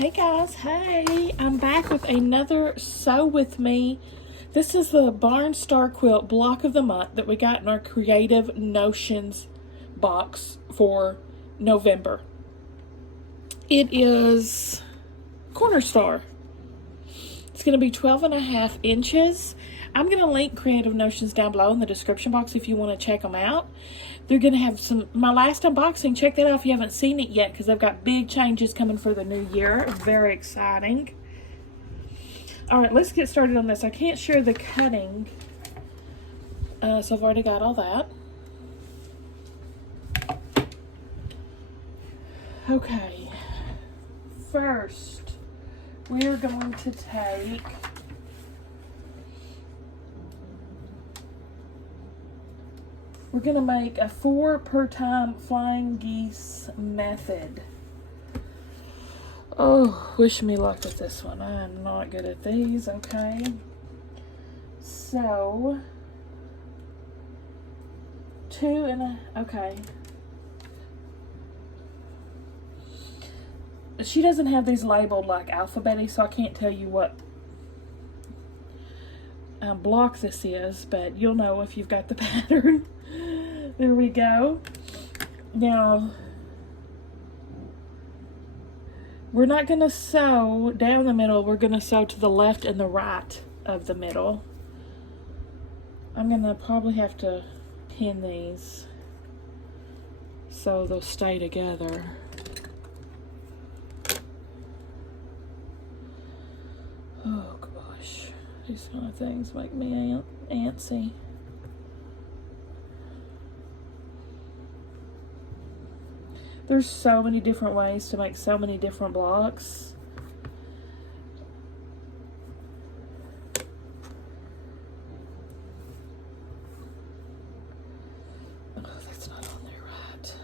Hey guys, hey, I'm back with another Sew With Me. This is the Barn Star Quilt block of the month that we got in our Creative Notions box for November. It is Corner Star. It's going to be 12.5 inches. I'm going to link Creative Notions down below in the description box if you want to check them out. They're going to have my last unboxing. Check that out if you haven't seen it yet, because they've got big changes coming for the new year. Very exciting. All right, let's get started on this. I can't share the cutting, so I've already got all that. Okay, first we're going to take we're going to make a 4 per time flying geese method. Oh, wish me luck with this one. I'm not good at these. Okay. So, okay. She doesn't have these labeled like alphabetic, so I can't tell you what block this is, but you'll know if you've got the pattern. There we go. Now, we're not going to sew down the middle. We're going to sew to the left and the right of the middle. I'm going to probably have to pin these so they'll stay together. Oh gosh, these kind of things make me antsy. There's so many different ways to make so many different blocks. Oh, that's not on there right.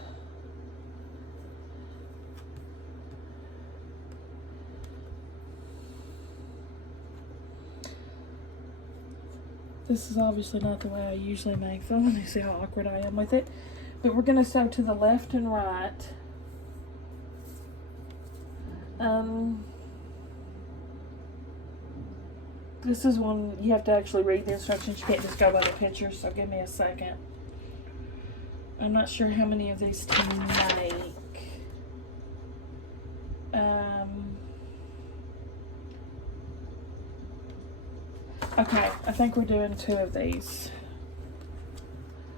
This is obviously not the way I usually make them. Let me see how awkward I am with it. But we're going to sew to the left and right. This is one you have to actually read the instructions. You can't just go by the pictures, so give me a second. I'm not sure how many of these to make. Okay, I think we're doing 2 of these.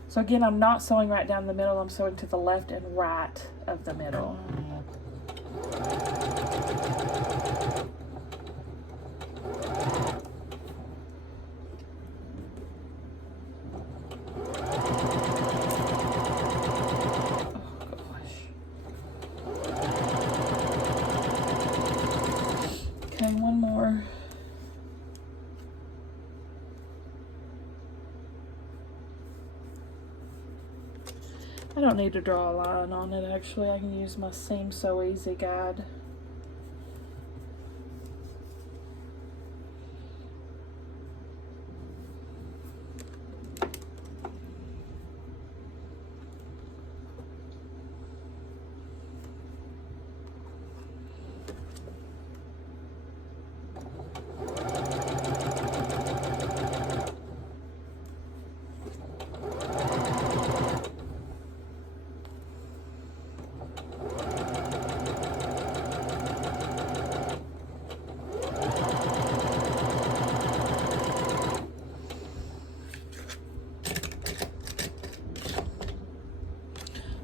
So again, I'm not sewing right down the middle. I'm sewing to the left and right of the middle. Okay, one more. I don't need to draw a line on it, actually. I can use my Seam So Easy guide.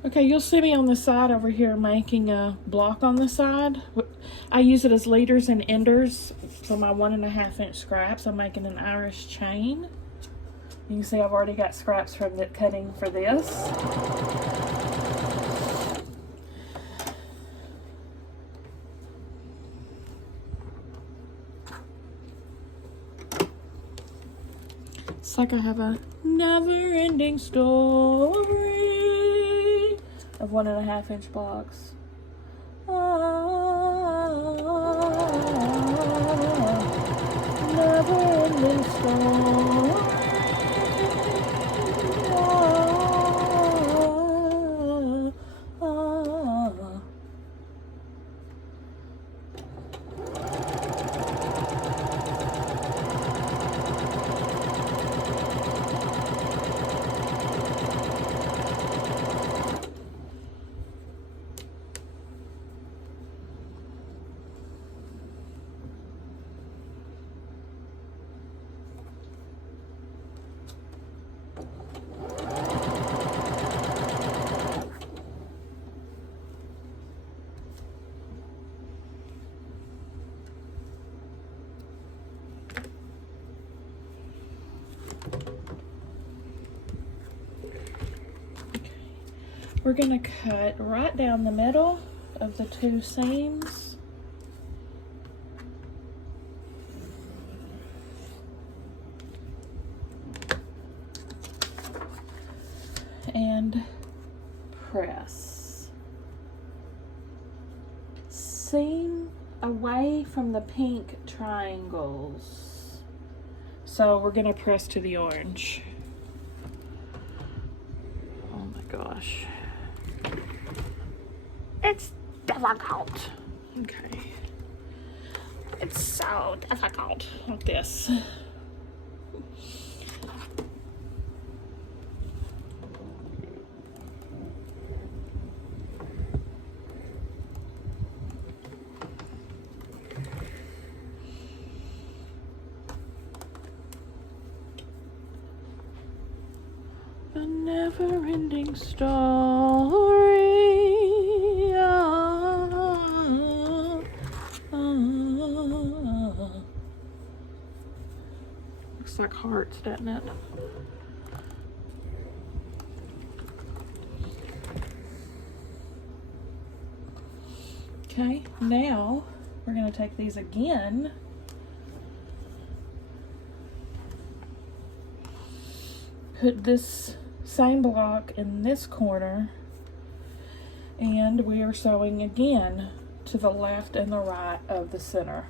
Okay, you'll see me on the side over here making a block on the side. I use it as leaders and enders for my 1.5 inch scraps. I'm making an Irish chain. You can see I've already got scraps from the cutting for this. It's like I have a never-ending story of 1.5 inch blocks. Never-ending story. We're gonna cut right down the middle of the two seams. And press. Seam away from the pink triangles. So we're gonna press to the orange. Oh my gosh. It's difficult. Okay. It's so difficult like this. A never-ending story. Looks like hearts, doesn't it? Okay, now we're going to take these again. Put this same block in this corner, and we are sewing again to the left and the right of the center.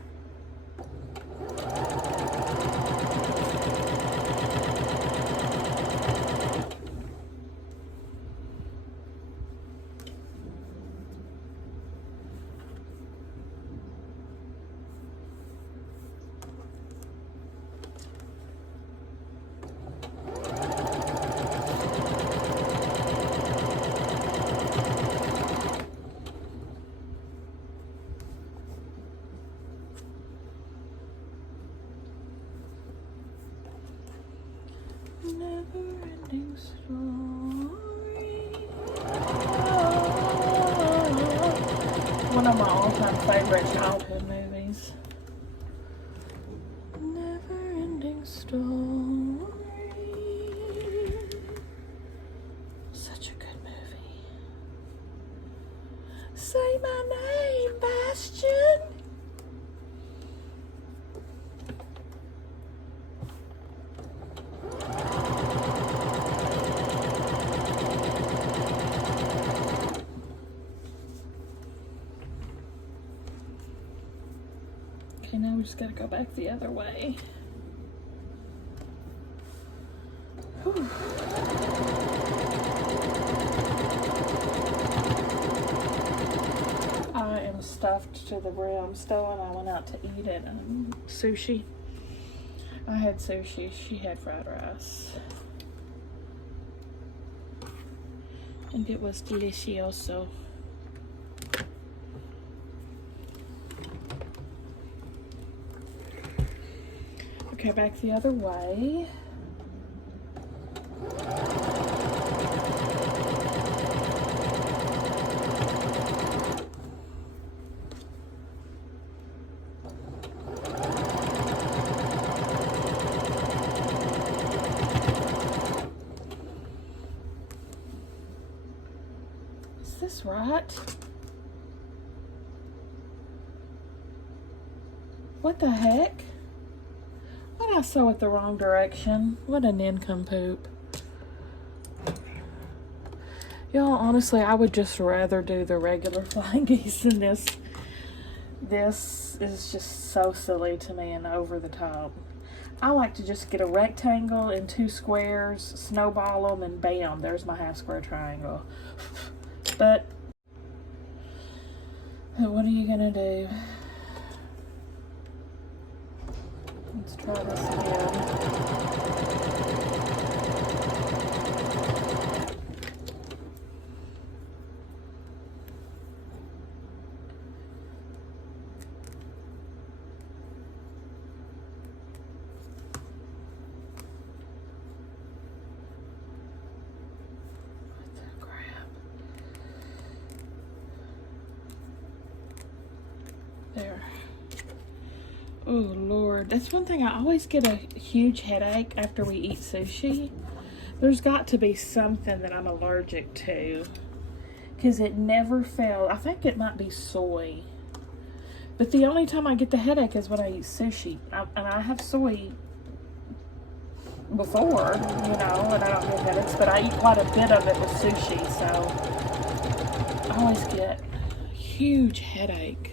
Never-ending story. One of my all-time favorite childhood movies. Never-ending story. Such a good movie. Say my name, Bastion. Okay, now we just gotta go back the other way. Whew. I am stuffed to the brim still, and I went out to eat it and sushi. I had sushi, she had fried rice. And it was delicioso. Okay, back the other way. Is this right? What the heck? Why did I sew it the wrong direction? What a nincompoop. Y'all, honestly, I would just rather do the regular flying geese than this. This is just so silly to me and over the top. I like to just get a rectangle and two squares, snowball them, and bam, there's my half square triangle. But what are you gonna do? Let's try this again. There. Oh Lord, that's one thing. I always get a huge headache after we eat sushi. There's got to be something that I'm allergic to. because it never failed. I think it might be soy. But the only time I get the headache is when I eat sushi. And I have soy before, you know, and I don't get headaches, but I eat quite a bit of it with sushi, so I always get a huge headache.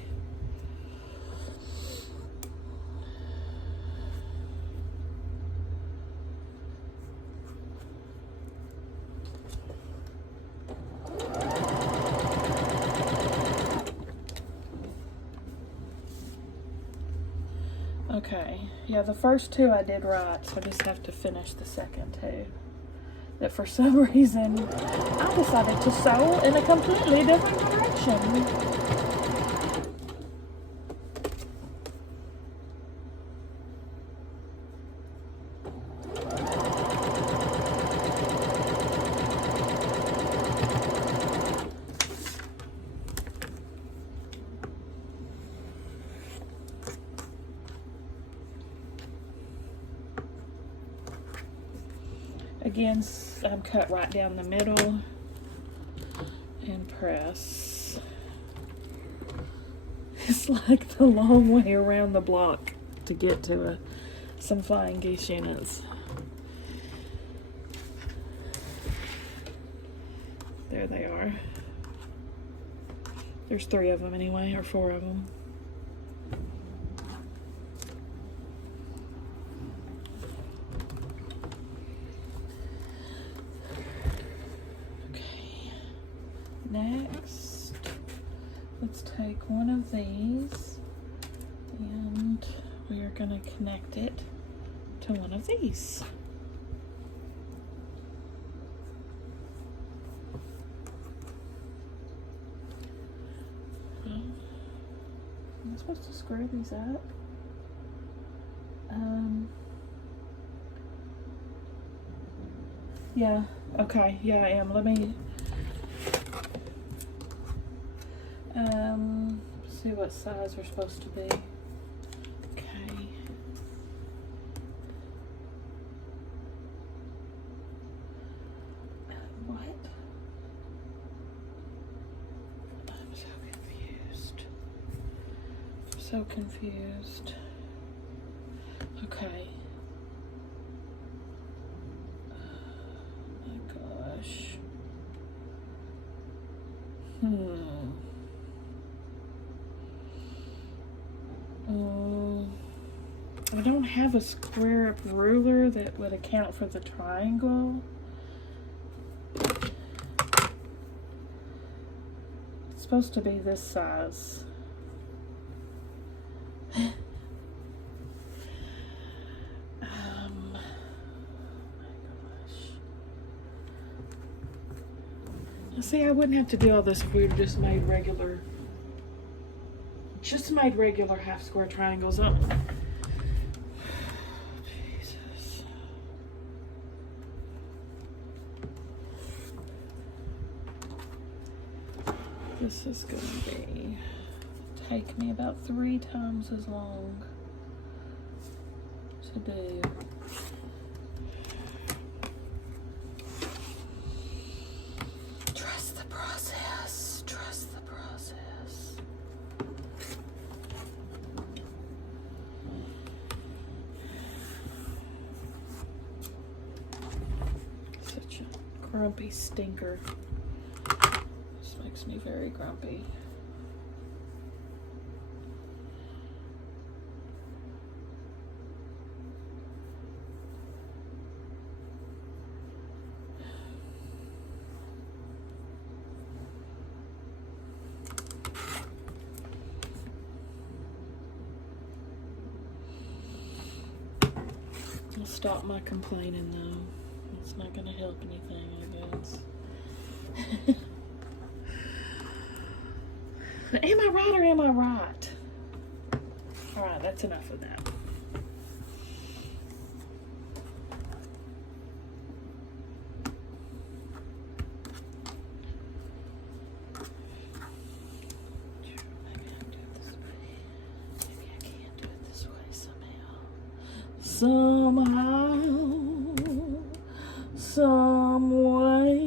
Okay, yeah, the first two I did right, so I just have to finish the second two. That for some reason, I decided to sew in a completely different direction. Again, I'm cut right down the middle and press. It's like the long way around the block to get to some flying geese units. There they are. There's 3 of them anyway, or 4 of them. Next, let's take one of these and we are going to connect it to one of these. Am I supposed to screw these up? Yeah, okay, yeah I am. Let me see what size we're supposed to be. Okay. What? I'm so confused. So confused. Okay. Oh my gosh. I don't have a square ruler that would account for the triangle. It's supposed to be this size. Oh my gosh. See, I wouldn't have to do all this if we just made regular half square triangles up. Jesus. This is going to take me about 3 times as long to do. Trust the process. Trust the process. Such a grumpy stinker. This makes me very grumpy. I'll stop my complaining though. It's not going to help anything, I guess. Am I right or am I right? Alright, that's enough of that. Somehow, some way.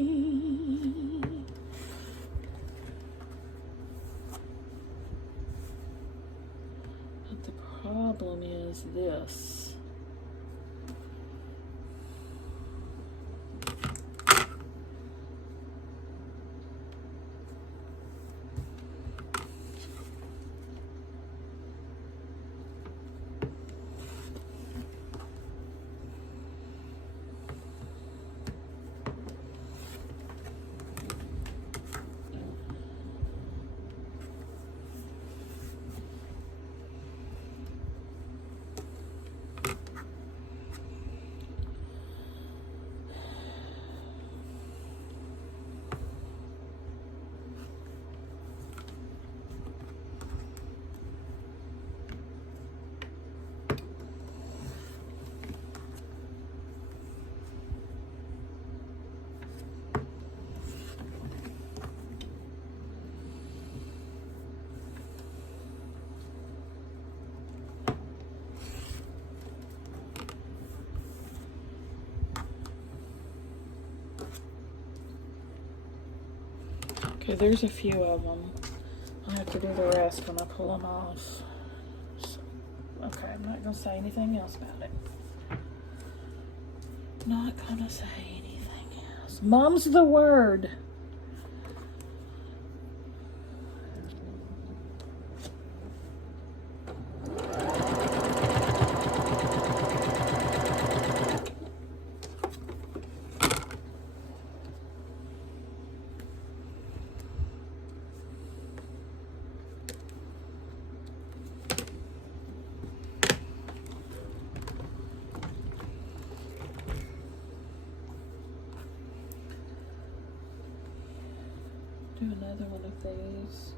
Okay, there's a few of them. I'll have to do the rest when I pull them off. So, okay, I'm not going to say anything else about it. Not going to say anything else. Mom's the word. Do another one of these.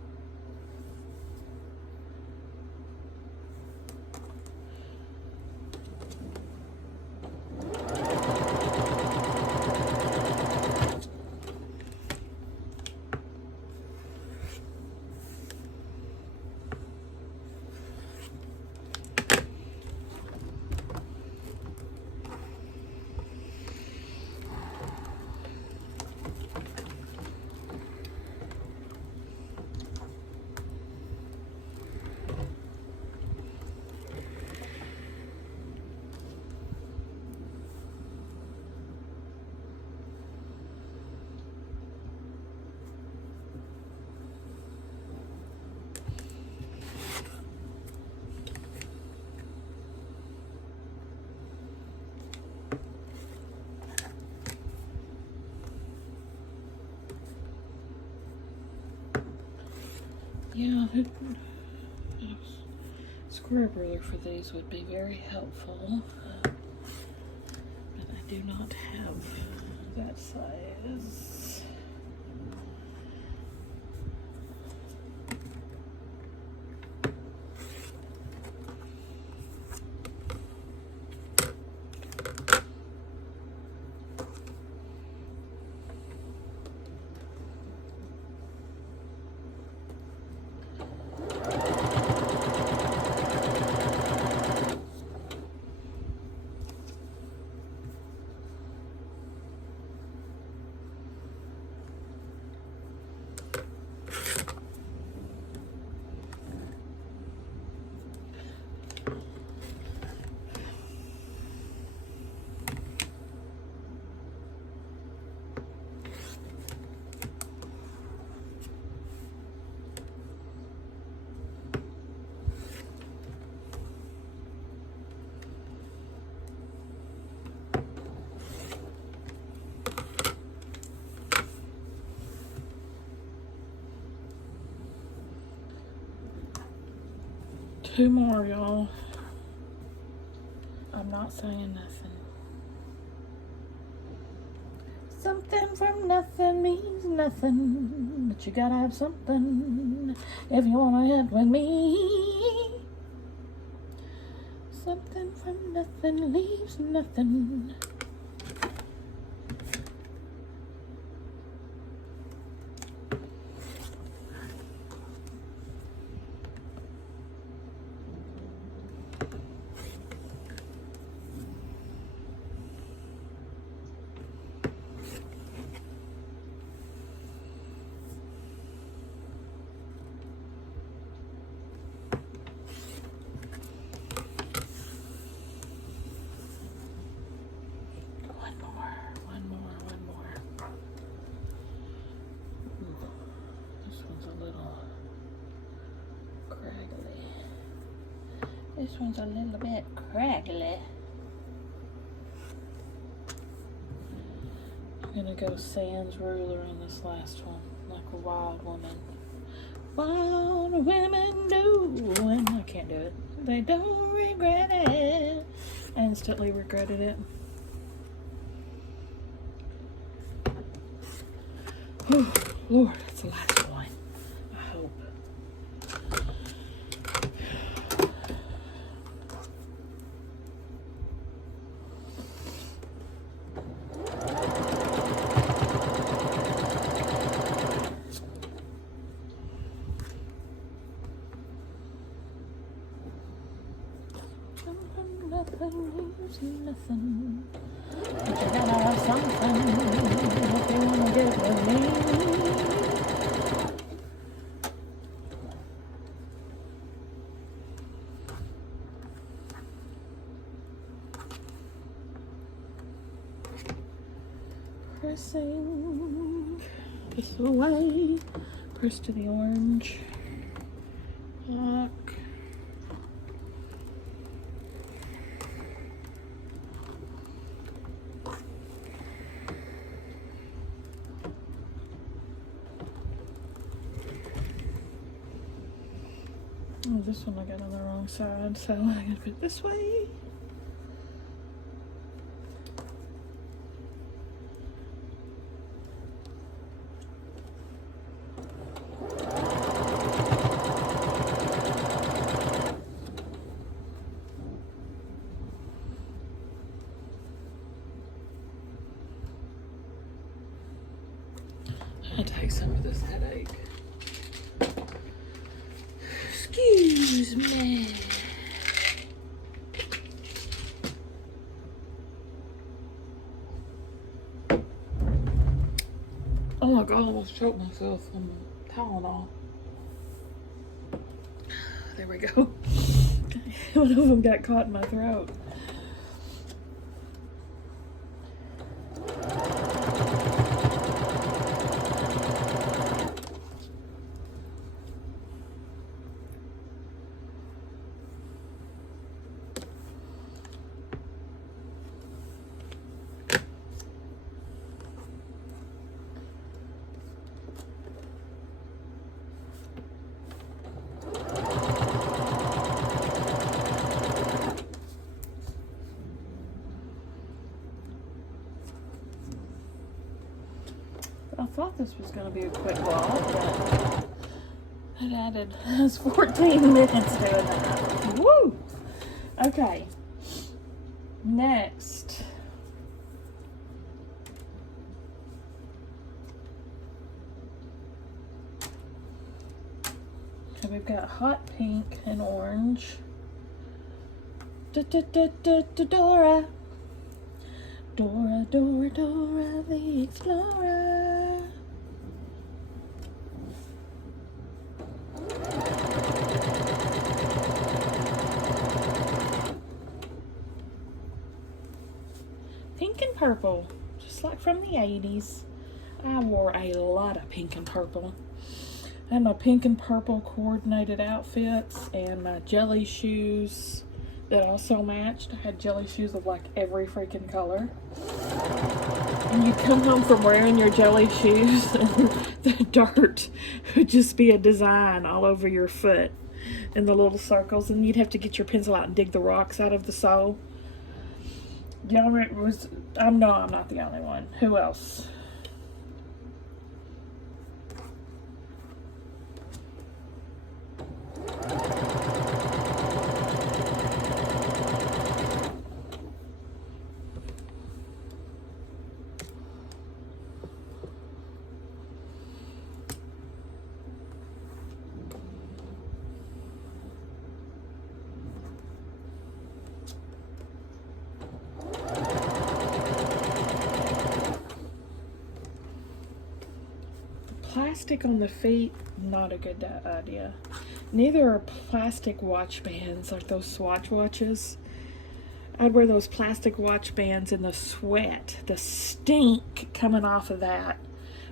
Yeah, a square ruler for these would be very helpful, but I do not have that size. Two more, y'all. I'm not saying nothing. Something from nothing means nothing, but you gotta have something if you wanna head with me. Something from nothing leaves nothing. This one's a little bit craggly. I'm gonna go sans ruler on this last one, like a wild woman. Wild women do, and I can't do it. They don't regret it. I instantly regretted it. Whew, Lord, that's the last one. I hope. Nothing leaves nothing, but you gotta have something if you wanna get with me. pressing this away. Press to the orange. Lock. Oh, this one I got on the wrong side, so I gotta put it this way. I'll take some of this headache. Excuse me. Oh my god, I almost choked myself on the Tylenol. There we go. One of them got caught in my throat. I thought this was going to be a quick vlog, but it added 14 minutes doing that. Woo! Okay. Next. So we've got hot pink and orange. Dora. Dora, Dora, Dora the Explorer. Pink and purple, just like from the 80s. I wore a lot of pink and purple. I had my pink and purple coordinated outfits and my jelly shoes that also matched. I had jelly shoes of like every freaking color. And you'd come home from wearing your jelly shoes and the dirt would just be a design all over your foot in the little circles, and you'd have to get your pencil out and dig the rocks out of the sole. Y'all, it was, I'm not the only one. Who else? Plastic on the feet, not a good idea. Neither are plastic watch bands like those Swatch watches. I'd wear those plastic watch bands in the sweat, the stink coming off of that,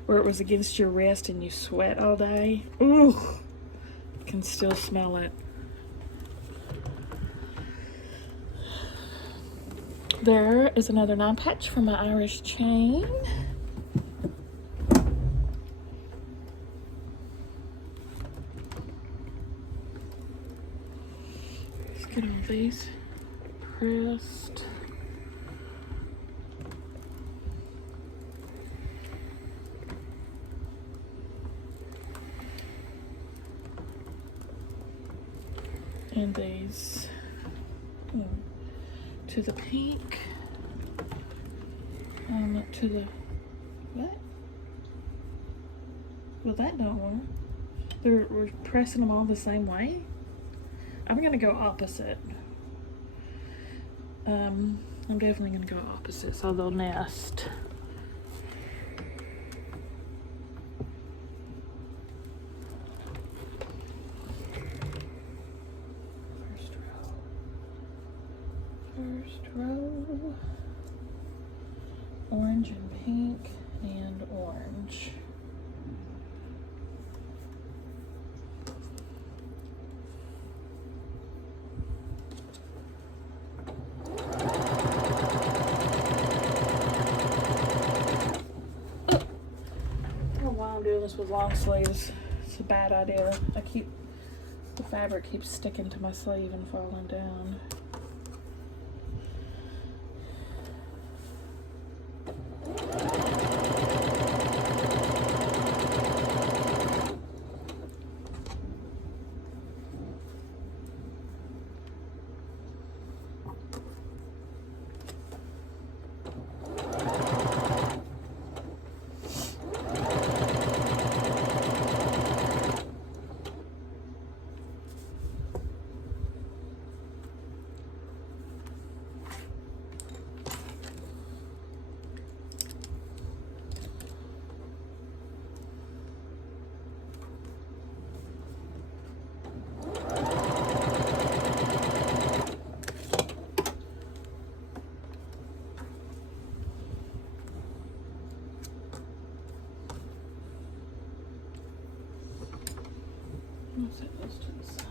where it was against your wrist and you sweat all day. Ooh, I can still smell it. There is another 9 patch for my Irish chain. Get all these pressed. And these to the pink. To the what? Well, that don't work. We're pressing them all the same way. I'm gonna go opposite. I'm definitely gonna go opposite so they'll nest. First row. Orange and pink why I'm doing this with long sleeves. It's a bad idea. The fabric keeps sticking to my sleeve and falling down. I'll set those to the side.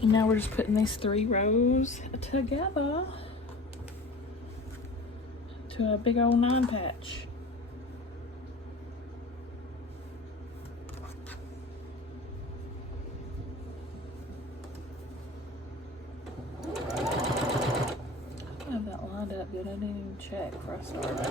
And now we're just putting these 3 rows together to a big old 9 patch. I have that lined up good. I didn't even check before I started.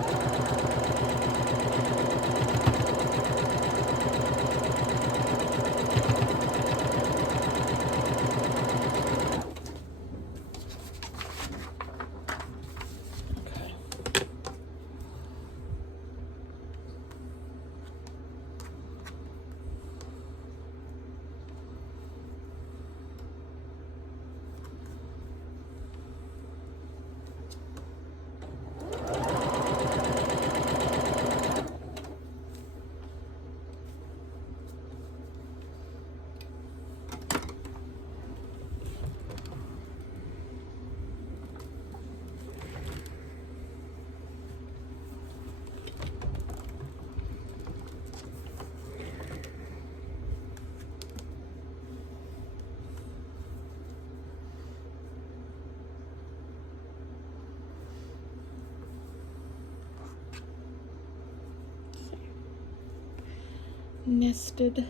Nested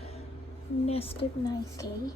nicely.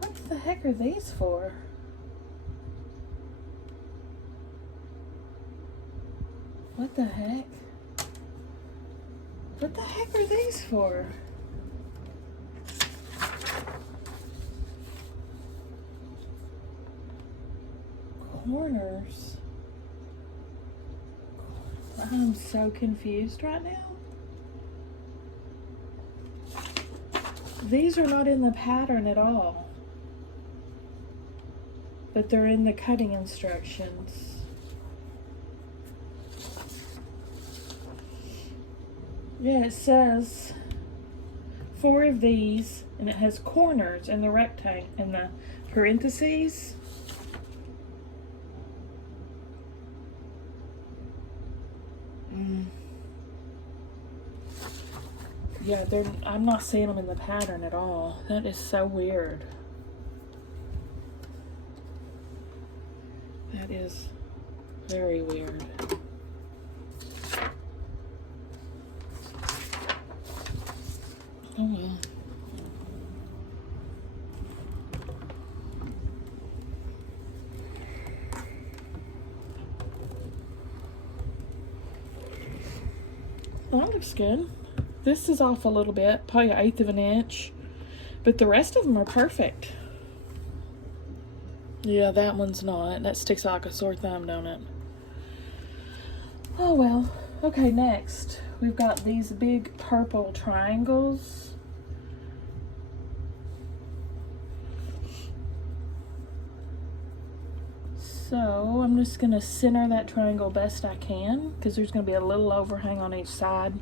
What the heck are these for? What the heck? What the heck are these for? Corners. I'm so confused right now. These are not in the pattern at all, but they're in the cutting instructions. Yeah, it says 4 of these, and it has corners in the rectangle, in the parentheses. Yeah, I'm not seeing them in the pattern at all. That is so weird. That is very weird. Oh well. That looks good. This is off a little bit, probably 1/8 of an inch, but the rest of them are perfect. Yeah, that one's not. That sticks out like a sore thumb, don't it? Oh well. Okay, next we've got these big purple triangles. So I'm just gonna center that triangle best I can because there's gonna be a little overhang on each side.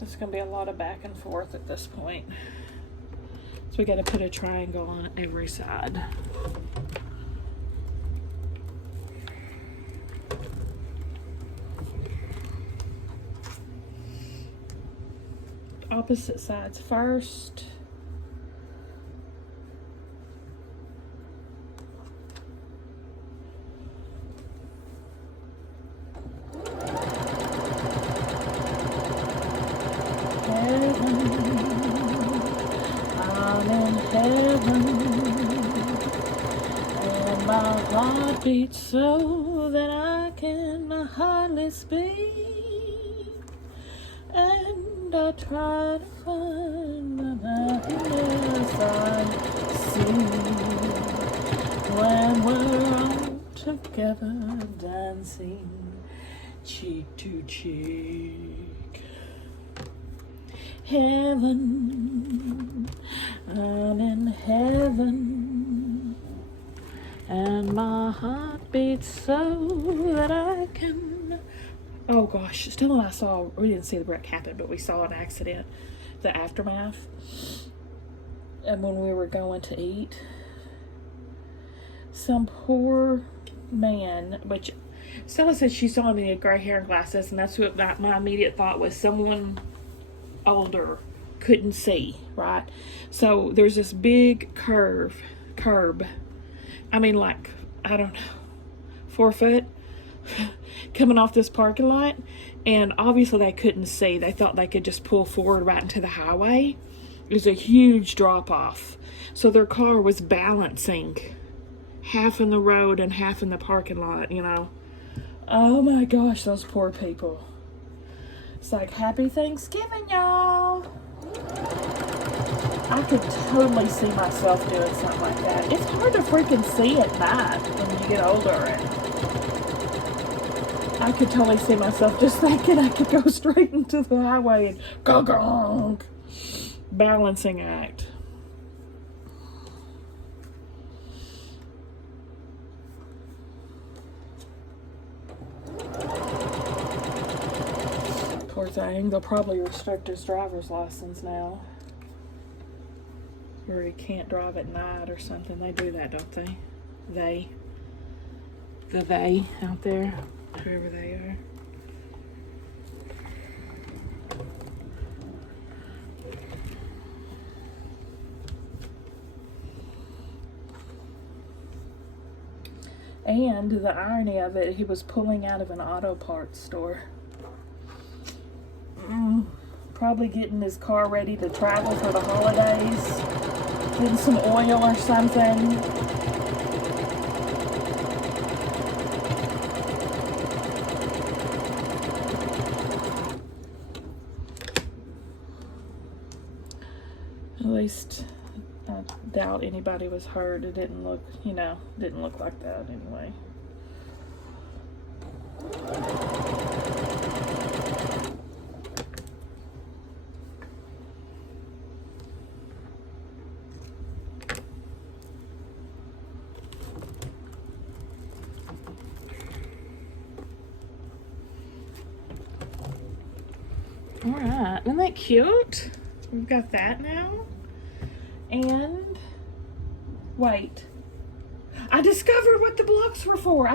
It's gonna be a lot of back and forth at this point. So we gotta put a triangle on every side. Opposite sides first. I'm in heaven, and my heart beats so that I can hardly speak, and I try to find the happiness I see when we're all together dancing cheek to cheek. Heaven, I'm in heaven, and my heart beats so that I can. Oh gosh, Stella and I saw, we didn't see the wreck happen, but we saw an accident, the aftermath. And when we were going to eat, some poor man, which Stella said she saw him in gray hair and glasses, and that's what my immediate thought was, someone older couldn't see, right? So there's this big curb, I mean, like, I don't know, 4 foot coming off this parking lot, and obviously they couldn't see. They thought they could just pull forward right into the highway. It was a huge drop off, so their car was balancing half in the road and half in the parking lot, you know. Oh my gosh, those poor people. It's like, happy Thanksgiving, y'all. I could totally see myself doing something like that. It's hard to freaking see at night when you get older. And I could totally see myself just thinking I could go straight into the highway and go. Balancing act. Poor thing. They'll probably restrict his driver's license now. Or he can't drive at night or something. They do that, don't they? They out there, whoever they are. And the irony of it, he was pulling out of an auto parts store. Probably getting his car ready to travel for the holidays. Getting some oil or something. At least I doubt anybody was hurt. It didn't look, didn't look like that anyway. Alright, isn't that cute? We've got that now. And, wait. I discovered what the blocks were for.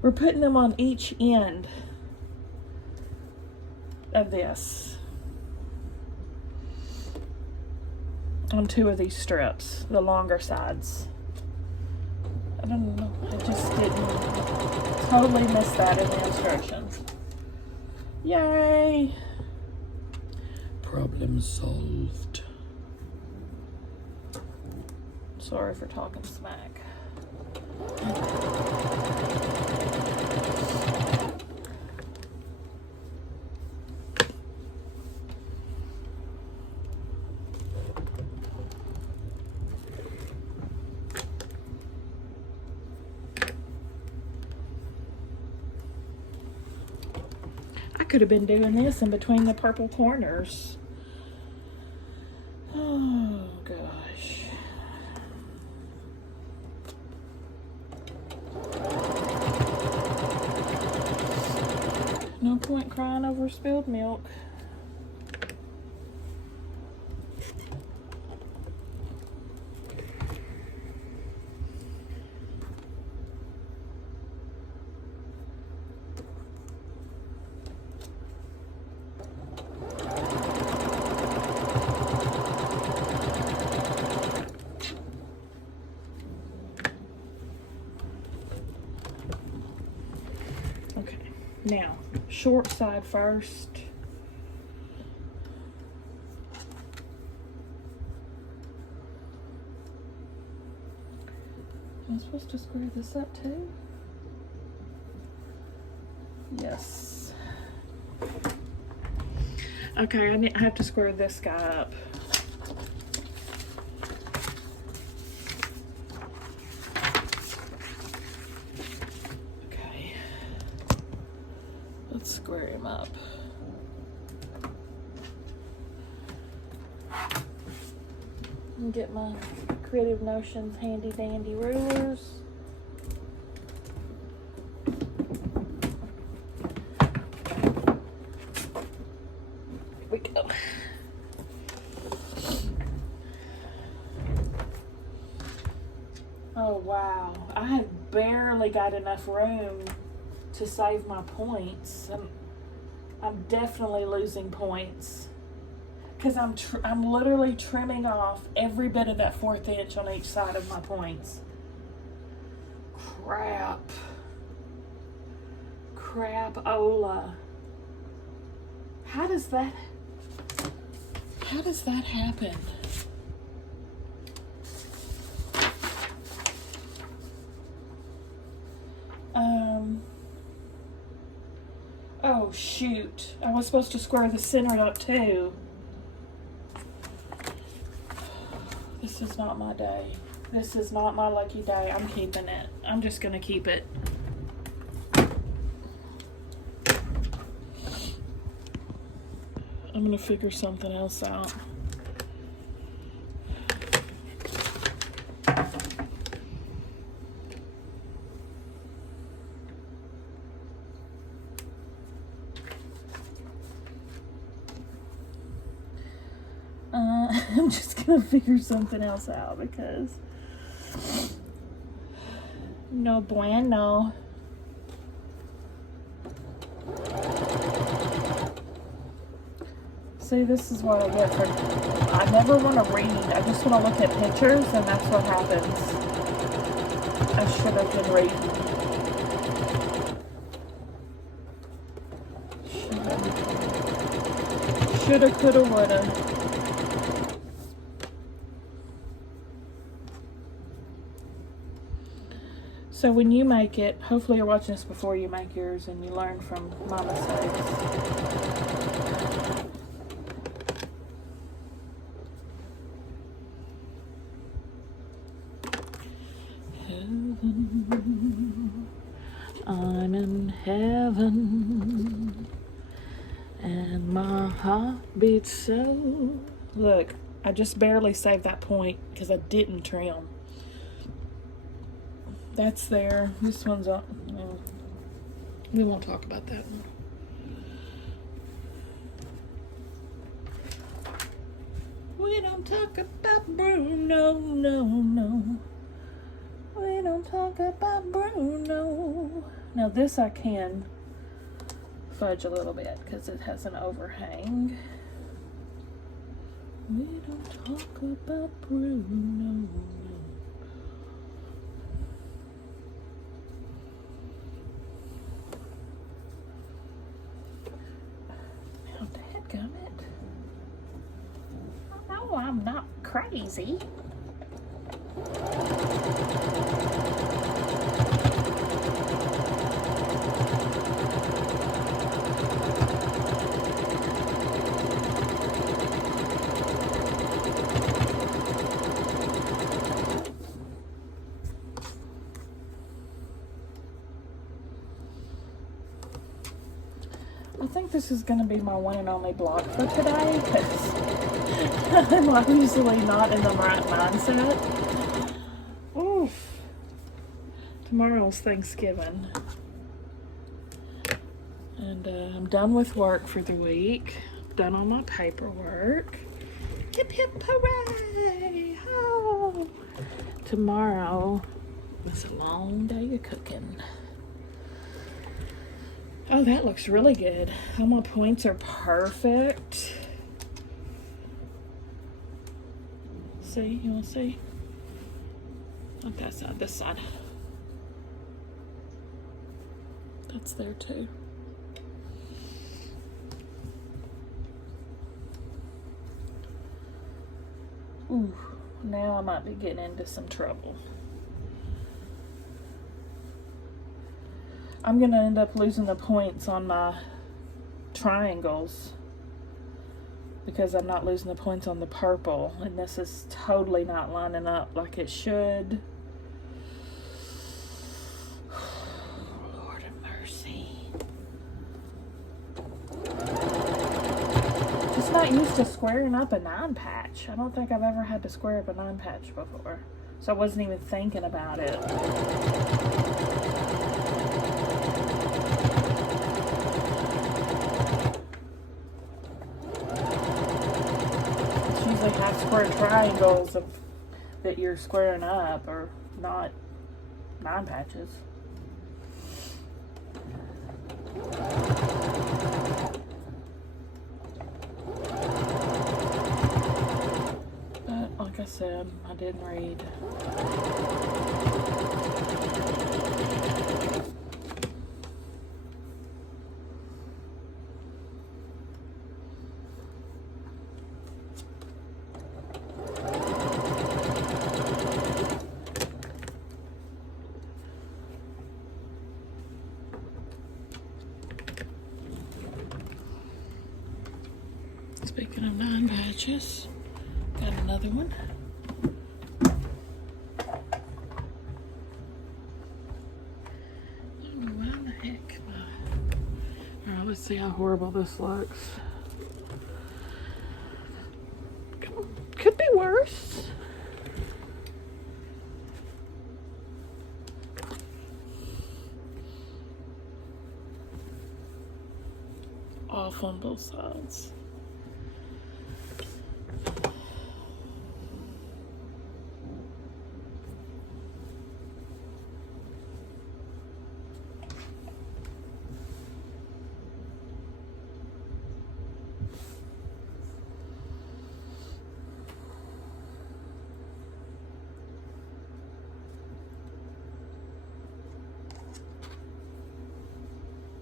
We're putting them on each end of this. on 2 of these strips, the longer sides. I don't know, I just didn't, totally missed that in the instructions. Yay! Problem solved. Sorry for talking smack. I could have been doing this in between the purple corners. Oh gosh. No point crying over spilled milk. Okay, now short side first. Am I supposed to square this up too? Yes. Okay, I have to square this guy up. Okay. Let's square him up. And get my Creative Notions handy dandy rulers. Here we go. Oh wow, I have barely got enough room to save my points. I'm definitely losing points because I'm literally trimming off every bit of that 1/4 inch on each side of my points. Crap-ola. How does that happen? Oh shoot, I was supposed to square the center up too. This is not my day. This is not my lucky day. I'm keeping it. I'm just gonna keep it. I'm gonna figure something else out. I'm just gonna figure something else out because no bueno. See, this is what I get for, I never want to read. I just want to look at pictures, and that's what happens. I should have been reading. Shoulda, coulda, woulda. So when you make it, hopefully you're watching this before you make yours and you learn from my mistakes. Heaven, I'm in heaven, and my heart beats so. Look, I just barely saved that point because I didn't trim. That's there. This one's up. No, we won't talk about that one. We don't talk about Bruno, no. We don't talk about Bruno. Now this I can fudge a little bit because it has an overhang. We don't talk about Bruno. Now, dadgummit. No, I'm not crazy. I think this is going to be my one and only blog for today because I'm usually not in the right mindset. Oof. Tomorrow's Thanksgiving. And I'm done with work for the week. Done all my paperwork. Hip hip hooray! Oh. Tomorrow is a long day of cooking. Oh, that looks really good. All my points are perfect. See, you want to see? Not that side, this side. That's there too. Ooh, now I might be getting into some trouble. I'm going to end up losing the points on my triangles because I'm not losing the points on the purple, and this is totally not lining up like it should. Lord have mercy. Just not used to squaring up a 9 patch. I don't think I've ever had to square up a 9 patch before, so I wasn't even thinking about it. Half square triangles that you're squaring up, or not 9 patches. But like I said, I didn't read. Speaking of 9 patches, got another one. I don't know why in the heck. Alright, let's see how horrible this looks. Could be worse. Off on both sides.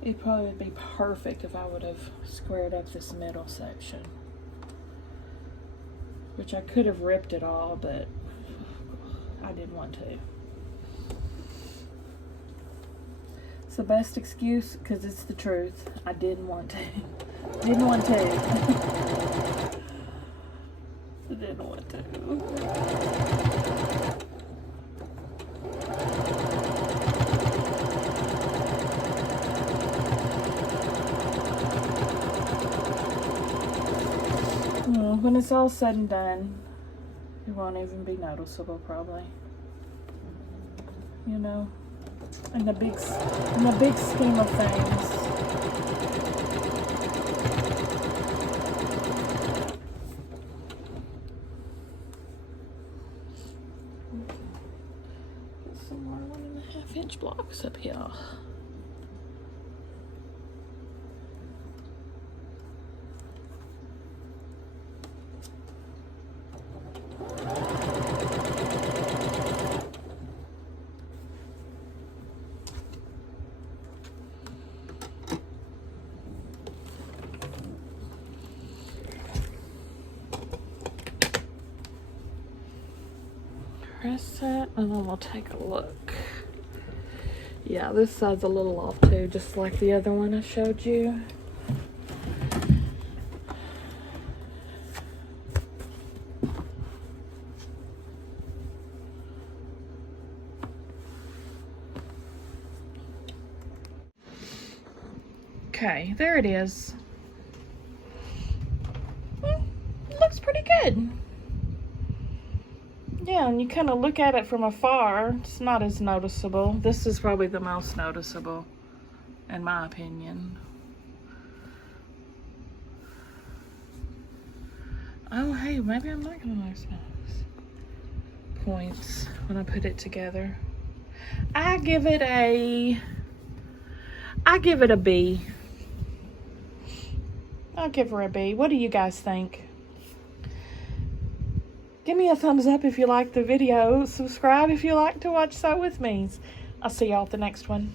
It'd probably be perfect if I would have squared up this middle section, which I could have ripped it all, but I didn't want to. It's the best excuse because it's the truth. I didn't want to. Didn't want to. I didn't want to. When it's all said and done, it won't even be noticeable, probably. You know, in the big scheme of things. Get some more 1.5 inch blocks up here. this set, and then we'll take a look. Yeah, this side's a little off too, just like the other one I showed you. Okay, there it is. It looks pretty good. Yeah, and you kind of look at it from afar, it's not as noticeable. This is probably the most noticeable, in my opinion. Oh, hey, maybe I'm not gonna notice those points when I put it together. I give it a B. I'll give her a B. What do you guys think? Give me a thumbs up if you liked the video. Subscribe if you like to watch Sew With Me. I'll see y'all at the next one.